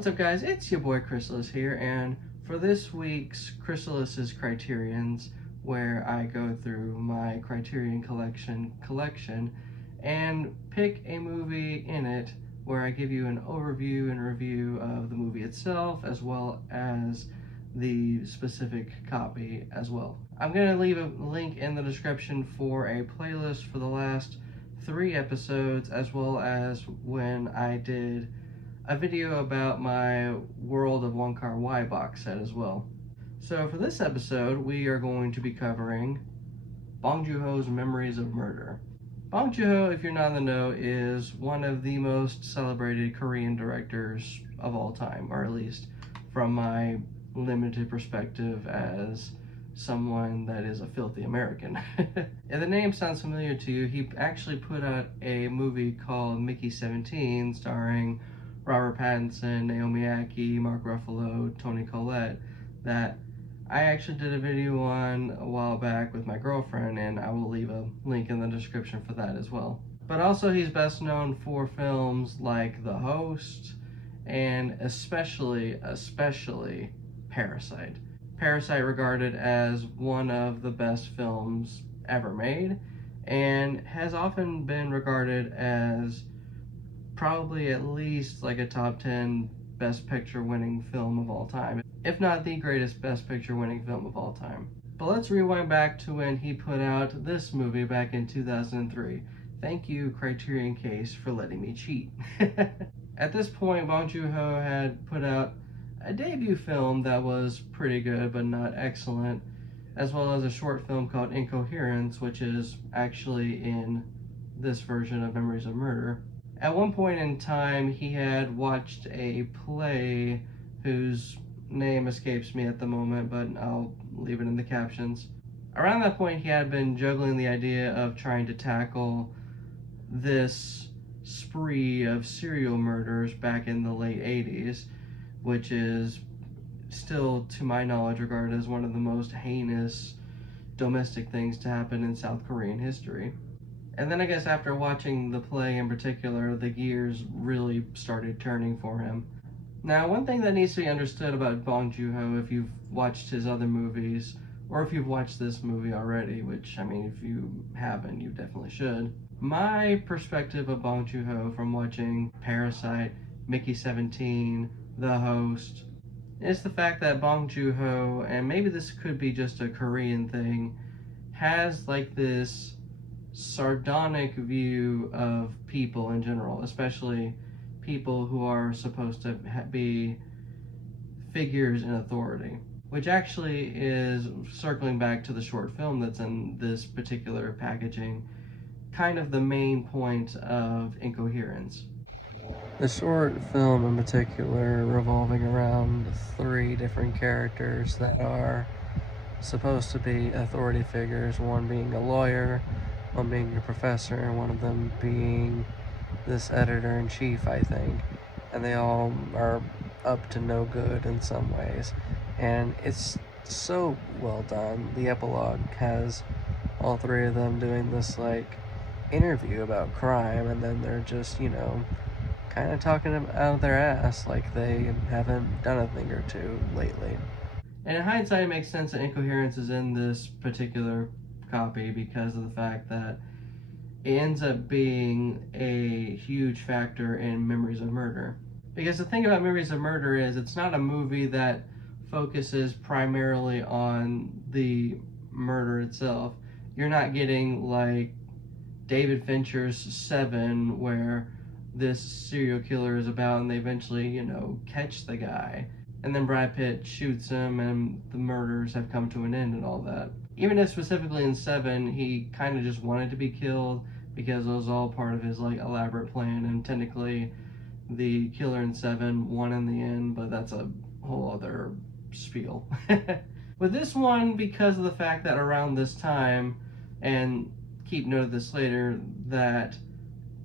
What's up, guys? It's your boy Chrysalis here, and for this week's Chrysalis's Criterions, where I go through my Criterion collection and pick a movie in it where I give you an overview and review of the movie itself as well as the specific copy as well. I'm going to leave a link in the description for a playlist for the last 3 episodes, as well as when I did a video about my World of One Car Y box set as well. So for this episode, we are going to be covering Bong Joon-ho's Memories of Murder. Bong Joon-ho, if you're not in the know, is one of the most celebrated Korean directors of all time, or at least from my limited perspective as someone that is a filthy American. If the name sounds familiar to you, he actually put out a movie called Mickey 17 starring Robert Pattinson, Naomi Ackie, Mark Ruffalo, Toni Collette, that I actually did a video on a while back with my girlfriend, and I will leave a link in the description for that as well. But also he's best known for films like The Host and especially Parasite. Parasite regarded as one of the best films ever made, and has often been regarded as probably at least like a top 10 best picture winning film of all time, if not the greatest best picture winning film of all time. But let's rewind back to when he put out this movie back in 2003. Thank you, Criterion Case, for letting me cheat. At this point, Bong Joon-ho had put out a debut film that was pretty good but not excellent, as well as a short film called Incoherence, which is actually in this version of Memories of Murder. At one point in time, he had watched a play whose name escapes me at the moment, but I'll leave it in the captions. Around that point, he had been juggling the idea of trying to tackle this spree of serial murders back in the late 80s, which is still, to my knowledge, regarded as one of the most heinous domestic things to happen in South Korean history. And then I guess after watching the play in particular, the gears really started turning for him. Now, one thing that needs to be understood about Bong Joon-ho, if you've watched his other movies, or if you've watched this movie already, which, I mean, if you haven't, you definitely should. My perspective of Bong Joon-ho from watching Parasite, Mickey 17, The Host, is the fact that Bong Joon-ho, and maybe this could be just a Korean thing, has like this sardonic view of people in general, especially people who are supposed to be figures in authority, which actually is, circling back to the short film that's in this particular packaging, kind of the main point of Incoherence. The short film in particular revolving around 3 different characters that are supposed to be authority figures, one being a lawyer, one being a professor, and one of them being this editor-in-chief, I think. And they all are up to no good in some ways. And it's so well done. The epilogue has all 3 of them doing this, like, interview about crime, and then they're just, kind of talking out of their ass like they haven't done a thing or two lately. And in hindsight, it makes sense that Incoherence is in this particular copy because of the fact that it ends up being a huge factor in Memories of Murder. Because the thing about Memories of Murder is it's not a movie that focuses primarily on the murder itself. You're not getting like David Fincher's Seven, where this serial killer is about and they eventually, catch the guy. And then Brad Pitt shoots him and the murders have come to an end and all that. Even if specifically in Seven, he kind of just wanted to be killed because it was all part of his elaborate plan, and technically the killer in Seven won in the end, but that's a whole other spiel. With this one, because of the fact that around this time, and keep note of this later, that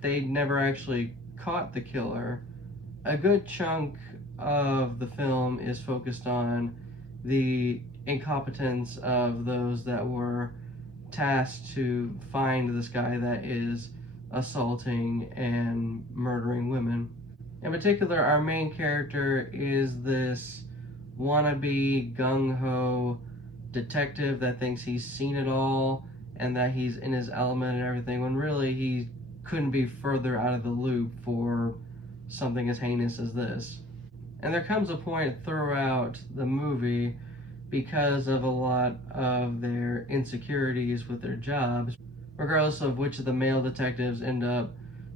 they never actually caught the killer, a good chunk of the film is focused on the incompetence of those that were tasked to find this guy that is assaulting and murdering women. In particular, our main character is this wannabe gung-ho detective that thinks he's seen it all and that he's in his element and everything, when really he couldn't be further out of the loop for something as heinous as this. And there comes a point throughout the movie, because of a lot of their insecurities with their jobs, regardless of which of the male detectives end up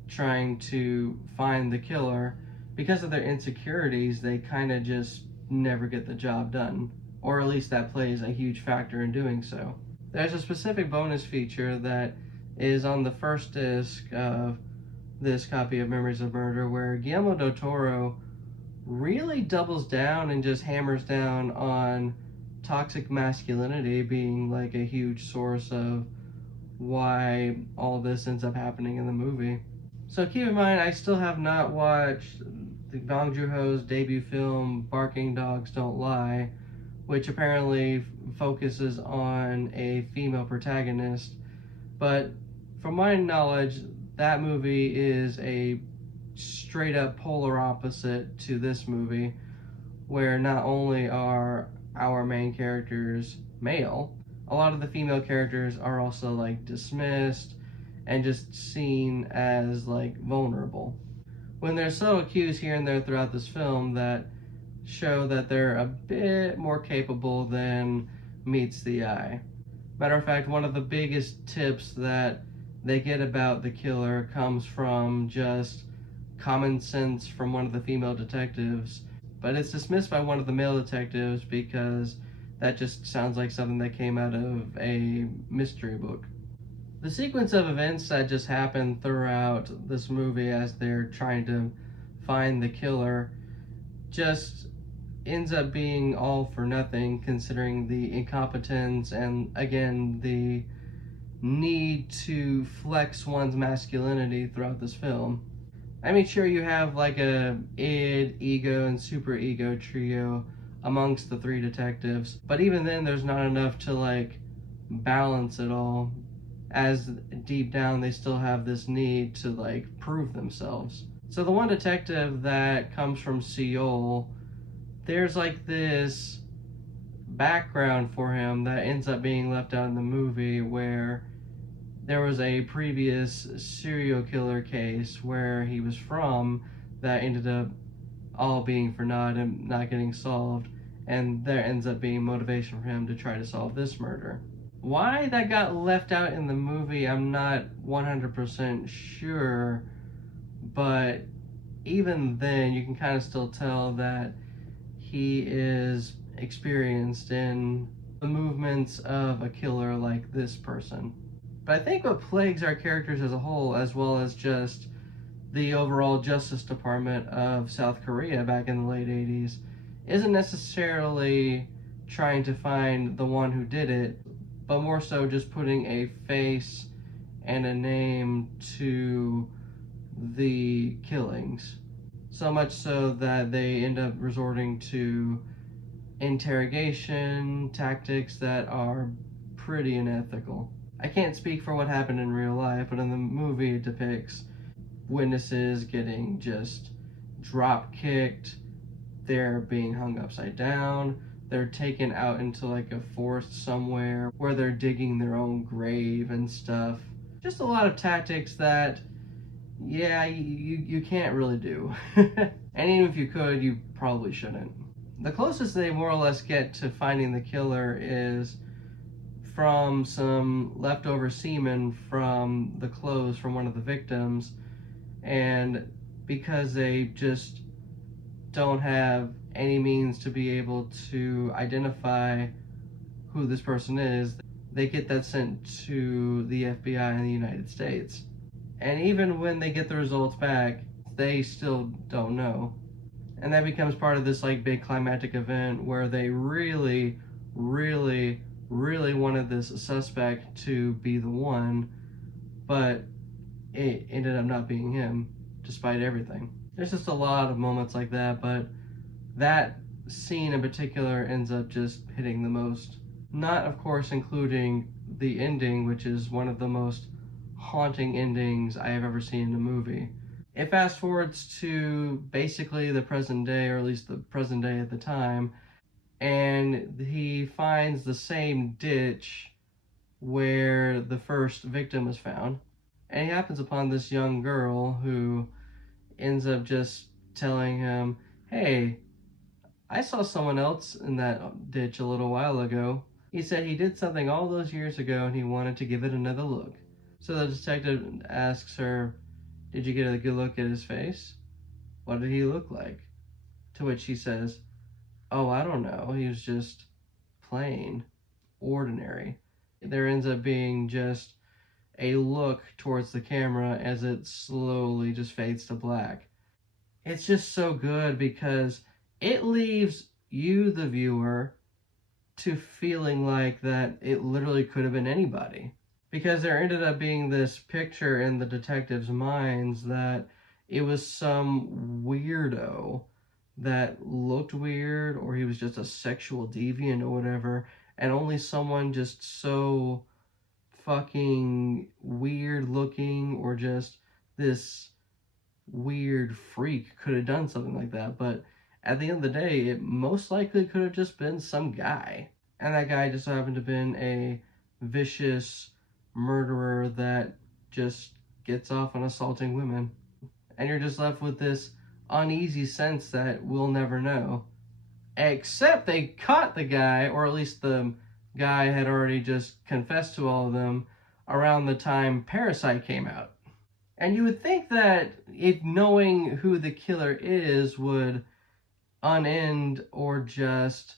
trying to find the killer, because of their insecurities, they kind of just never get the job done. Or at least that plays a huge factor in doing so. There's a specific bonus feature that is on the first disc of this copy of Memories of Murder, where Guillermo del Toro really doubles down and just hammers down on toxic masculinity being like a huge source of why all this ends up happening in the movie. So keep in mind, I still have not watched the Bong Joon-ho's debut film, Barking Dogs Don't Lie, which apparently focuses on a female protagonist. But from my knowledge, that movie is a straight up polar opposite to this movie, where not only are our main characters male, a lot of the female characters are also like dismissed and just seen as like vulnerable. When there's subtle cues here and there throughout this film that show that they're a bit more capable than meets the eye. Matter of fact, one of the biggest tips that they get about the killer comes from just common sense from one of the female detectives, but it's dismissed by one of the male detectives because that just sounds like something that came out of a mystery book. The sequence of events that just happen throughout this movie as they're trying to find the killer just ends up being all for nothing, considering the incompetence and, again, the need to flex one's masculinity throughout this film. I mean, sure, you have like a id, ego, and super ego trio amongst the three detectives, but even then there's not enough to like balance it all, as deep down they still have this need to like prove themselves. So the one detective that comes from Seoul, there's like this background for him that ends up being left out in the movie, where there was a previous serial killer case where he was from that ended up all being for naught and not getting solved, and there ends up being motivation for him to try to solve this murder. Why that got left out in the movie, I'm not 100% sure, but even then, you can kind of still tell that he is experienced in the movements of a killer like this person. But I think what plagues our characters as a whole, as well as just the overall Justice Department of South Korea back in the late 80s, isn't necessarily trying to find the one who did it, but more so just putting a face and a name to the killings. So much so that they end up resorting to interrogation tactics that are pretty unethical. I can't speak for what happened in real life, but in the movie it depicts witnesses getting just drop kicked, they're being hung upside down, they're taken out into like a forest somewhere where they're digging their own grave and stuff. Just a lot of tactics that, yeah, you can't really do. And even if you could, you probably shouldn't. The closest they more or less get to finding the killer is from some leftover semen from the clothes from one of the victims, and because they just don't have any means to be able to identify who this person is, they get that sent to the FBI in the United States. And even when they get the results back, they still don't know. And that becomes part of this like big climactic event where they really, really, really wanted this suspect to be the one, but it ended up not being him, despite everything. There's just a lot of moments like that, but that scene in particular ends up just hitting the most. Not, of course, including the ending, which is one of the most haunting endings I have ever seen in a movie. It fast forwards to basically the present day, or at least the present day at the time, and he finds the same ditch where the first victim was found. And he happens upon this young girl who ends up just telling him, "Hey, I saw someone else in that ditch a little while ago. He said he did something all those years ago and he wanted to give it another look." So the detective asks her, "Did you get a good look at his face? What did he look like?" To which she says, "Oh, I don't know. He was just plain, ordinary." There ends up being just a look towards the camera as it slowly just fades to black. It's just so good because it leaves you, the viewer, to feeling like that it literally could have been anybody. Because there ended up being this picture in the detective's minds that it was some weirdo that looked weird, or he was just a sexual deviant or whatever, and only someone just so fucking weird looking or just this weird freak could have done something like that. But at the end of the day, it most likely could have just been some guy. And that guy just happened to have been a vicious murderer that just gets off on assaulting women. And you're just left with this uneasy sense that we'll never know. Except they caught the guy, or at least the guy had already just confessed to all of them around the time Parasite came out. And you would think that if knowing who the killer is would unend or just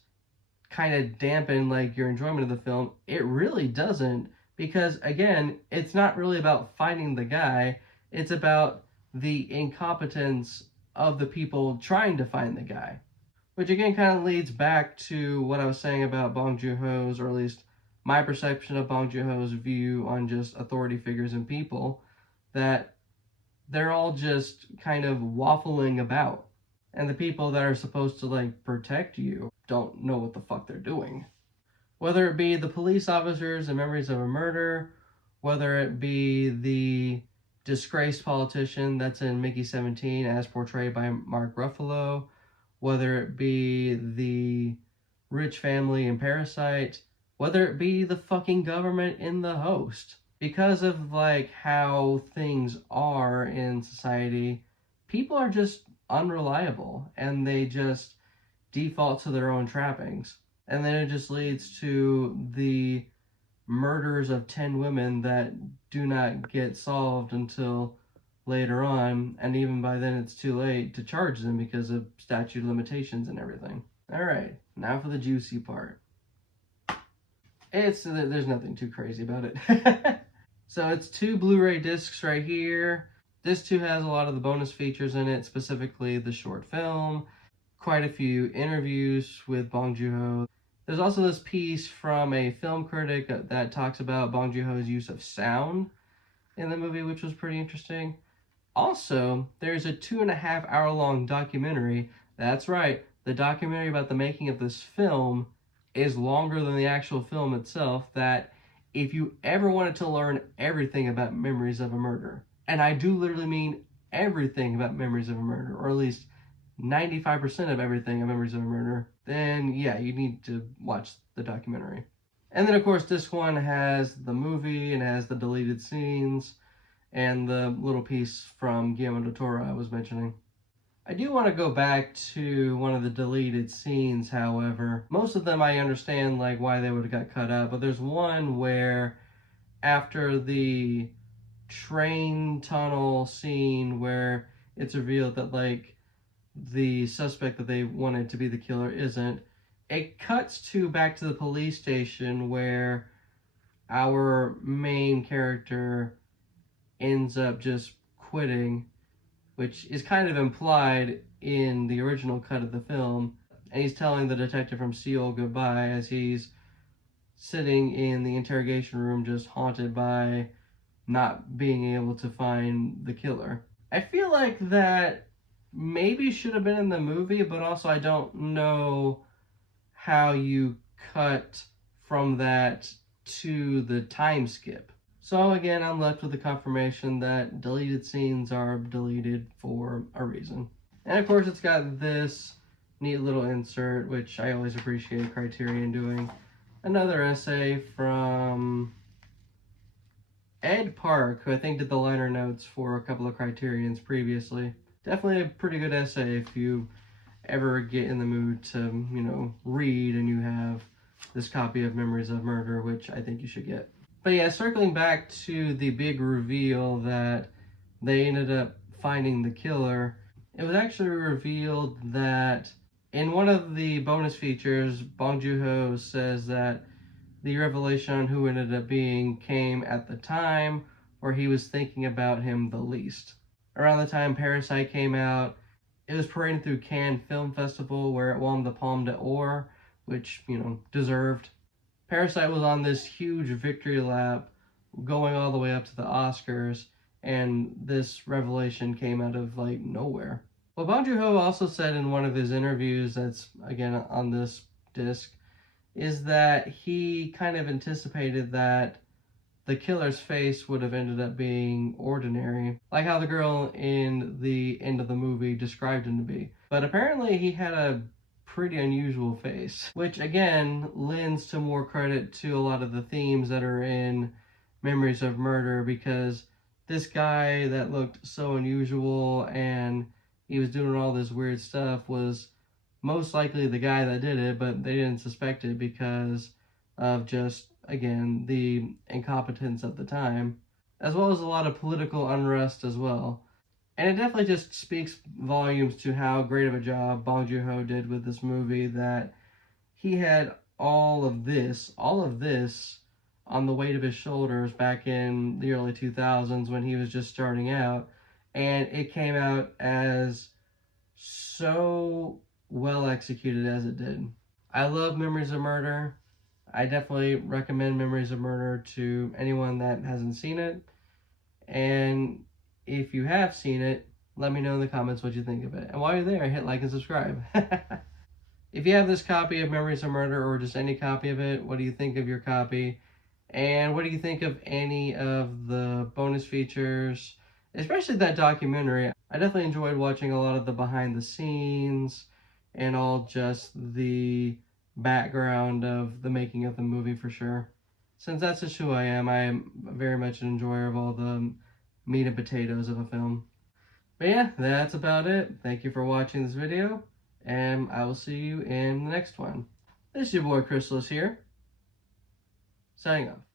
kind of dampen like your enjoyment of the film, it really doesn't, because again, it's not really about finding the guy, it's about the incompetence of the people trying to find the guy. Which again kind of leads back to what I was saying about Bong Joon-ho's, or at least my perception of Bong Joon-ho's view on just authority figures and people, that they're all just kind of waffling about. And the people that are supposed to like protect you don't know what the fuck they're doing. Whether it be the police officers in Memories of a Murder, whether it be the disgraced politician that's in Mickey 17 as portrayed by Mark Ruffalo, whether it be the rich family in Parasite, whether it be the fucking government in The Host. Because of like how things are in society, people are just unreliable and they just default to their own trappings. And then it just leads to the murders of 10 women that do not get solved until later on, and even by then it's too late to charge them because of statute of limitations and everything. Alright, now for the juicy part. There's nothing too crazy about it. So it's 2 Blu-ray discs right here. This too has a lot of the bonus features in it, specifically the short film, quite a few interviews with Bong Joon-ho. There's also this piece from a film critic that talks about Bong Joon-ho's use of sound in the movie, which was pretty interesting. Also, there's a 2.5 hour long documentary. That's right, the documentary about the making of this film is longer than the actual film itself, that if you ever wanted to learn everything about Memories of a Murder, and I do literally mean everything about Memories of a Murder, or at least 95% of everything of Memories of a Murder, then yeah, you need to watch the documentary. And then of course this one has the movie and has the deleted scenes and the little piece from Guillermo del Toro I was mentioning. I do want to go back to one of the deleted scenes, however. Most of them I understand like why they would have got cut out, but there's one where after the train tunnel scene where it's revealed that like the suspect that they wanted to be the killer isn't, it cuts to back to the police station where our main character ends up just quitting, which is kind of implied in the original cut of the film. And he's telling the detective from Seoul goodbye as he's sitting in the interrogation room just haunted by not being able to find the killer. I feel like that maybe should have been in the movie, but also I don't know how you cut from that to the time skip. So again, I'm left with the confirmation that deleted scenes are deleted for a reason. And of course, it's got this neat little insert, which I always appreciate Criterion doing. Another essay from Ed Park, who I think did the liner notes for a couple of Criterions previously. Definitely a pretty good essay if you ever get in the mood to, read and you have this copy of Memories of Murder, which I think you should get. But yeah, circling back to the big reveal that they ended up finding the killer, it was actually revealed that in one of the bonus features, Bong Joon-ho says that the revelation on who ended up being came at the time where he was thinking about him the least. Around the time Parasite came out, it was parading through Cannes Film Festival where it won the Palme d'Or, which, deserved. Parasite was on this huge victory lap going all the way up to the Oscars, and this revelation came out of nowhere. Well, Bong Joon-ho also said in one of his interviews that's again on this disc is that he kind of anticipated that the killer's face would have ended up being ordinary, like how the girl in the end of the movie described him to be. But apparently he had a pretty unusual face, which again lends to more credit to a lot of the themes that are in Memories of Murder, because this guy that looked so unusual and he was doing all this weird stuff was most likely the guy that did it, but they didn't suspect it because of just, again, the incompetence of the time, as well as a lot of political unrest as well. And it definitely just speaks volumes to how great of a job Bong Joon-ho did with this movie, that he had all of this on the weight of his shoulders back in the early 2000s when he was just starting out, and it came out as so well executed as it did. I love Memories of Murder. I definitely recommend Memories of Murder to anyone that hasn't seen it. And if you have seen it, let me know in the comments what you think of it. And while you're there, hit like and subscribe. If you have this copy of Memories of Murder or just any copy of it, what do you think of your copy? And what do you think of any of the bonus features, especially that documentary? I definitely enjoyed watching a lot of the behind the scenes and all just the background of the making of the movie for sure. Since that's just who I am very much an enjoyer of all the meat and potatoes of a film. But yeah, that's about it. Thank you for watching this video, and I will see you in the next one. This is your boy Chrysalis here, signing off.